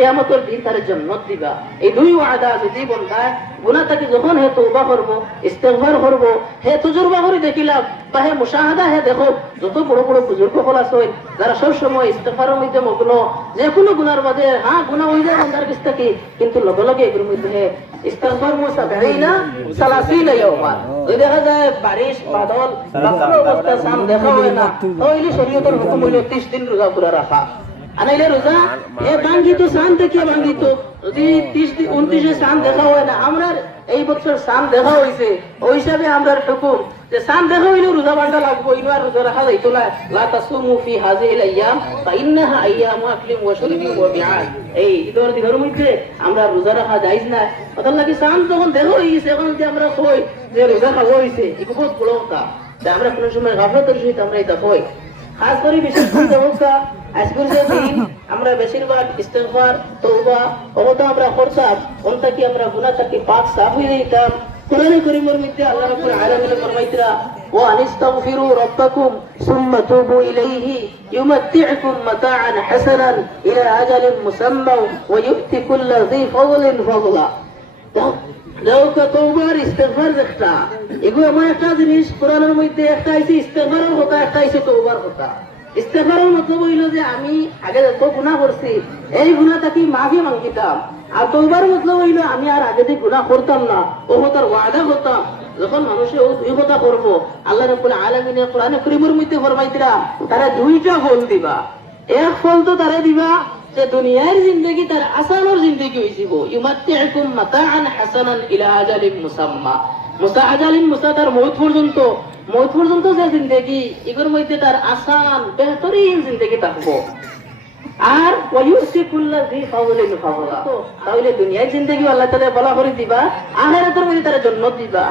কেয়ামতের দিন তার জন্নত দিবা। এই দুই ওয়াদা যদি বন্ধায় গুণা তাকে যখন হে তৌবা করব ইস্তেগফার করব হে তুজুরবা করে দেখিলাম বা হে মুশাহাদা হে দেখো যত বড় বড় বুজুর্গ হল আছে যারা সব সময় ইস্তেগফারের মধ্যে মগ্ন যে কোনো গুনার বাদে হ্যাঁ গুণা হয়ে যায় বন্ধার কাছ থেকে কিন্তু লগে লগে এগুলোর মধ্যে হে ইস্তেগফার মুসা বেড়াইনা সালাসিনা ইয়াওমা ওই দেখা যায় বারিশ বাদল অবস্থা সাম দেখা হয় না ওইলি শরীয়তের হুকুম হইল 30 দিন রোজা পুরা রাখা। আনাইলে রোজা? এ ভাঙ্গিত সান থেকে ভাঙ্গিত। উনত্রিশে সান দেখা হয় না আমরা এই বছর সান দেখা হয়েছে ওই হিসাবে আমরা হুকুম রোজা রাখা আমরা রোজা রাখা যাইজ না। কথা লাগি সান যখন এখন আমরা কই যে রোজা বড় কথা? আমরা কোনো সময় গাফলতের আমরা এটা কই। খাস করে বিশেষ করে আজকের যে দিন, আমরা বেশিরভাগ ইস্তেগফার, তওবা ওটা আমরা করতাম কোনটা কি আমরা গুনাহ থেকে, পাক সাফ হয়ে যেতাম কোরআনে করিমের মধ্যে আল্লাহ রাব্বুল আলামিন ফরমাইতরা, ওয়া আনিস্তাগফিরু রাব্বাকুম সুম্মা তুবু ইলাইহি মাতা'আন হাসানান ইলা আজালিন মুসাম্মা ওয়া ইউতি কুল্লা যী ফাদলিন ফাদলা দেওকা তওবার, ইস্তেগফার একটা। এগুলো এমন একটা জিনিস, কোরআনের মধ্যে একটা আইছে, ইস্তেগফারের কথা, একটা আইছে, তওবার কথা। হইল যে আমি আগে গুনাহ করছি, এই মাফি আর তওবার মতলব হইল আমি আর আগে দিয়ে গুনাহ করতাম না ও তার ওয়াদা করতাম, যখন মানুষে ও দুই কথা করব, আল্লাহ আলামিনের কোরআনে মধ্যে তারা দুইটা ফল দিবা। এক ফল তো তারা দিবা যে দুনিয়ার জিন্দগি তার আসানোর জিন্দগি হইছিব ইউমাত্তিউকুম মাতাআন হাসানান ইলা আজালিন মুসাম্মা। মুসা আজালিন মুসা তার মৌত পর্যন্ত মৌত পর্যন্ত যে জিন্দগি এগুলোর মধ্যে তার আসান বেহতরিন জিন্দগি থাকব আর ওয়ুসি কুল্লা জি ফাওলিন ফাওলা তাহলে দুনিয়ার জিন্দগি আল্লাহ তাআলা বলা করে দিবা, আখিরাতের মধ্যে তার জান্নাত দিবা।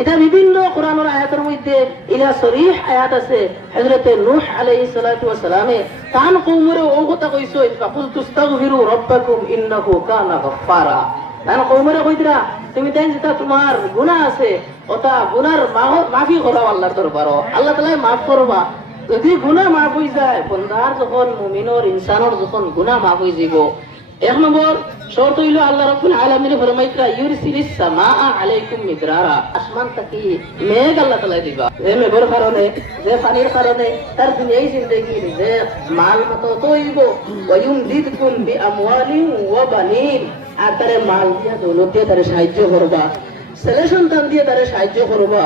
এটা বিভিন্ন কোরআনের আয়াতের মধ্যে ইলা সরিহ আয়াত আছে, হযরতে নূহ আলাইহিস সালাতু ওয়াস সালামে, তান কওমরে ও কথা কইছো ফাকুল তুস্তাগফিরু রাব্বাকুম ইন্নাহু কানা গফফারা। তান কওমরে কইতরা? তুমি তাই যেটা তোমার গুণা আছে, ওটা গুনার মাফি করাও আল্লাহর দরবারও আল্লাহ তাআলা মাফ করবা। যদি গুণা মাফ হয়ে যায় বন্ধার যখন মুমিনর, ইনসানর যখন গুণা মাফ হয়ে যাব এক নম্বর শর্ত হইল আল্লাহ রাব্বুল আলামিন ফরমাইতরা ইউরসিলিস সামাআ আলাইকুম মিদরারা আসমান তাকি মেঘ আল্লাহ তাআলা দিবা যে মেঘের কারণে যে পানির কারণে তার দুনিয়াই জিন্দেগি যে মাল মতো তৈব ওয়ুম দিদকুম বি আমওয়ালিন ওয়া বানিন আর তারে মাল দিয়া দৌলত দিয়ে তারে সাহায্য করবা ছেলে সন্তান দিয়ে তারে সাহায্য করবা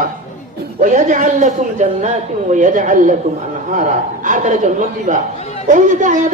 ويجعل لكم جنات ويجعل لكم انهارا আর তারা জন্ম দিবা এই যে আয়াত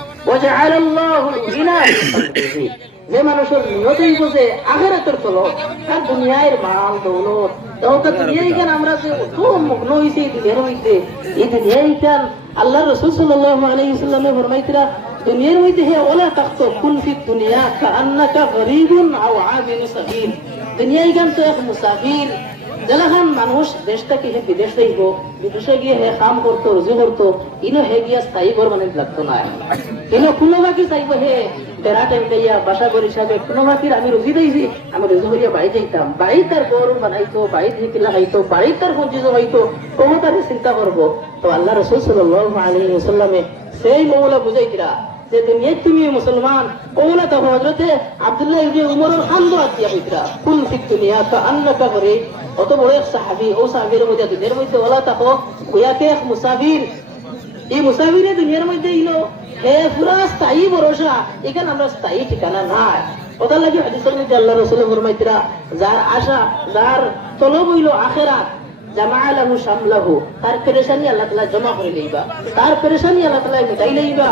যে মানুষের নদী বুঝে আগের তোর চলো তার দুনিয়ার মাল, দৌলত। আমরা যে মগ্ন হয়েছি দুনিয়ার মধ্যে? এই দুনিয়ার আল্লাহ রসুল সাল্লাহ আলহি ফরমাইতিরা, দুনিয়ার মধ্যে হে ওলা তাকত কুন ফি দুনিয়া কা আন্নাকা গরিবুন আও আবিন সাবিল দুনিয়া ইখান তো এক মুসাফির? যেলাখান মানুষ দেশ থেকে হে বিদেশ যাইব বিদেশে গিয়ে হে কাম করতো, রুজি করতো, ইনো হে গিয়া স্থায়ী ঘর মানে লাগতো না ইনো কোনো বাকি চাইব হে? বেড়া টাইম গাইয়া বাসা ঘর হিসাবে কোনো বাকির আমি রুজি দিয়েছি আমি রুজি করিয়া বাড়ি যাইতাম বাড়ি তার গর বানাইতো বাড়ি থেকে লাগাইতো বাড়ি তার পুঁজি জমাইতো, কোনো তারে চিন্তা করব তো আল্লাহ রসুল সাল্লাল্লাহু আলাইহি ওয়াসাল্লামে সেই মৌলা বুঝাই দিরা যে দুনিয়ায় তুমি মুসলমান ওলা তো হজরতে আব্দুল্লাহ ইবনে উমরের খান্দ আতিয়া হইতরা কুল ফিক দুনিয়া কা আন্নাকা করে অত বড় এক সাহাবী, ও সাহাবীর মধ্যে, দুনিয়ার মধ্যে ওলা তাকো ওয়াকে এক মুসাফির। এই মুসাফিরে দুনিয়ার মধ্যে ইলো। হে পুরা স্থায়ী ভরসা। এখানে আমরা স্থায়ী ঠিকানা নাই। ওটার লাগে হাদিসের মধ্যে আল্লাহ রসুল ফরমাইতরা, যার আশা, যার তলব হইল আখেরাত জামা লাহু শামলাহু। তার পেরেশানি আল্লাহ তাআলা জমা করে লইবা। তার পেরেশানি আল্লাহ তাআলা মিটাই লইবা।